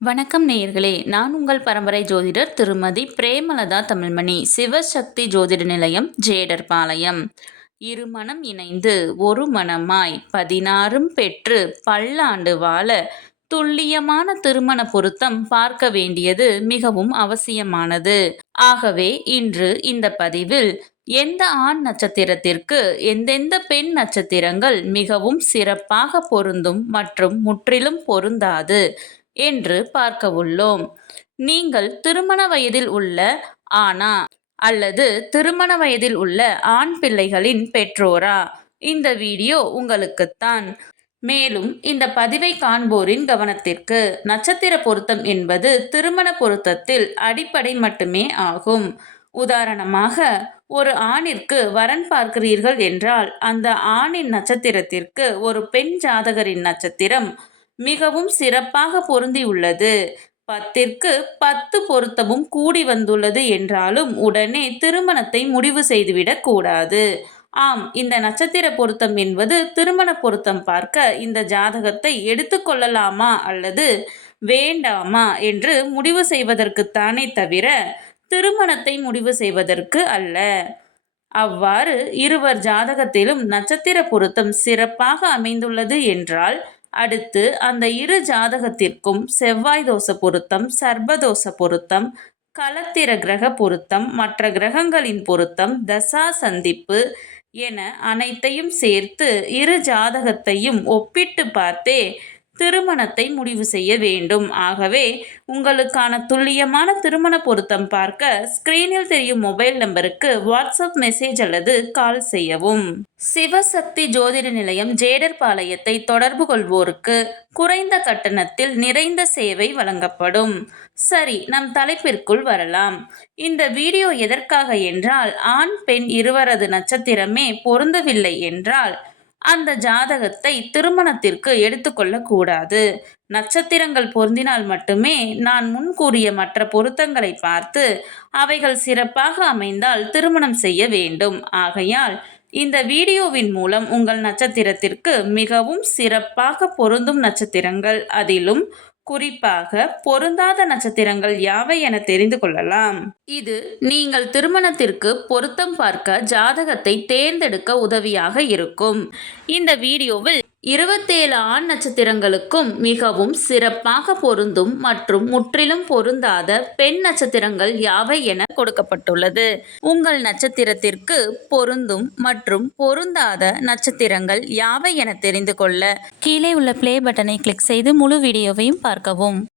வணக்கம் நேயர்களே நான் உங்கள் பரம்பரை ஜோதிடர் திருமதி பிரேமலதா தமிழ்மணி சிவசக்தி ஜோதிட நிலையம் ஜேடர்பாளையம் இருமணம் இணைந்து ஒரு மனமாய் பதினாறும் பெற்று பல்லாண்டு வாழ துல்லியமான திருமண பொருத்தம் பார்க்க வேண்டியது மிகவும் அவசியமானது. ஆகவே இன்று இந்த பதிவில் எந்த ஆண் நட்சத்திரத்திற்கு எந்தெந்த பெண் நட்சத்திரங்கள் மிகவும் சிறப்பாக பொருந்தும் மற்றும் முற்றிலும் பொருந்தாது என்று பார்க்கவுள்ளோம். நீங்கள் திருமண வயதில் உள்ள ஆனா அல்லது திருமண வயதில் உள்ள ஆண் பிள்ளைகளின் பெற்றோரா? இந்த வீடியோ உங்களுக்குத்தான். மேலும் இந்த பதிவை காண்போரின் கவனத்திற்கு நட்சத்திர பொருத்தம் என்பது திருமண பொருத்தத்தில் அடிப்படை மட்டுமே ஆகும். உதாரணமாக ஒரு ஆணிற்கு வரன் பார்க்கிறீர்கள் என்றால் அந்த ஆணின் நட்சத்திரத்திற்கு ஒரு பெண் ஜாதகரின் நட்சத்திரம் மிகவும் சிறப்பாக பொருந்தியுள்ளது. பத்திற்கு பத்து பொருத்தமும் கூடி வந்துள்ளது என்றாலும் உடனே திருமணத்தை முடிவு செய்துவிடக் கூடாது. ஆம் இந்த நட்சத்திர பொருத்தம் என்பது திருமண பொருத்தம் பார்க்க இந்த ஜாதகத்தை எடுத்துக்கொள்ளலாமா அல்லது வேண்டாமா என்று முடிவு செய்வதற்குத்தானே தவிர திருமணத்தை முடிவு செய்வதற்கு அல்ல. அவ்வாறு இருவர் ஜாதகத்திலும் நட்சத்திர பொருத்தம் சிறப்பாக அமைந்துள்ளது என்றால் அடுத்து அந்த இரு ஜாதகத்திற்கும் செவ்வாய் தோச பொருத்தம் சர்பதோஷ பொருத்தம் களத்திர கிரக பொருத்தம் மற்ற கிரகங்களின் பொருத்தம் தசா சந்திப்பு என அனைத்தையும் சேர்த்து இரு ஜாதகத்தையும் ஒப்பிட்டு பார்த்தே திருமணத்தை முடிவு செய்ய வேண்டும். ஆகவே உங்களுக்கான துல்லியமான திருமண பொருத்தம் பார்க்க ஸ்கிரீனில் தெரியும் மொபைல் நம்பருக்கு வாட்ஸ்அப் மெசேஜ் அல்லது கால் செய்யவும். சிவசக்தி ஜோதிட நிலையம் ஜேடர் பாளையத்தை தொடர்பு கொள்வோருக்கு குறைந்த கட்டணத்தில் நிறைந்த சேவை வழங்கப்படும். சரி நம் தலைப்பிற்குள் வரலாம். இந்த வீடியோ எதற்காக என்றால் ஆண் பெண் இருவரது நட்சத்திரமே பொருந்தவில்லை என்றால் அந்த ஜாதகத்தை திருமணத்திற்கு எடுத்துக்கொள்ளக்கூடாது. நட்சத்திரங்கள் பொருந்தினால் மட்டுமே நான் முன் கூறிய மற்ற பொருத்தங்களை பார்த்து அவைகள் சிறப்பாக அமைந்தால் திருமணம் செய்ய வேண்டும். ஆகையால் இந்த வீடியோவின் மூலம் உங்கள் நட்சத்திரத்திற்கு மிகவும் சிறப்பாக பொருந்தும் நட்சத்திரங்கள். அதிலும் குறிப்பாக பொருந்தாத நட்சத்திரங்கள் யாவை என தெரிந்து கொள்ளலாம். இது நீங்கள் திருமணத்திற்கு பொருத்தம் பார்க்க ஜாதகத்தை தேர்ந்தெடுக்க உதவியாக இருக்கும். இந்த வீடியோவில் இருபத்தேழு ஆண் நட்சத்திரங்களுக்கும் மிகவும் சிறப்பாக பொருந்தும் மற்றும் முற்றிலும் பொருந்தாத பெண் நட்சத்திரங்கள் யாவை என கொடுக்கப்பட்டுள்ளது. உங்கள் நட்சத்திரத்திற்கு பொருந்தும் மற்றும் பொருந்தாத நட்சத்திரங்கள் யாவை என தெரிந்து கொள்ள கீழே உள்ள பிளே பட்டனை கிளிக் செய்து முழு வீடியோவையும் பார்க்கவும்.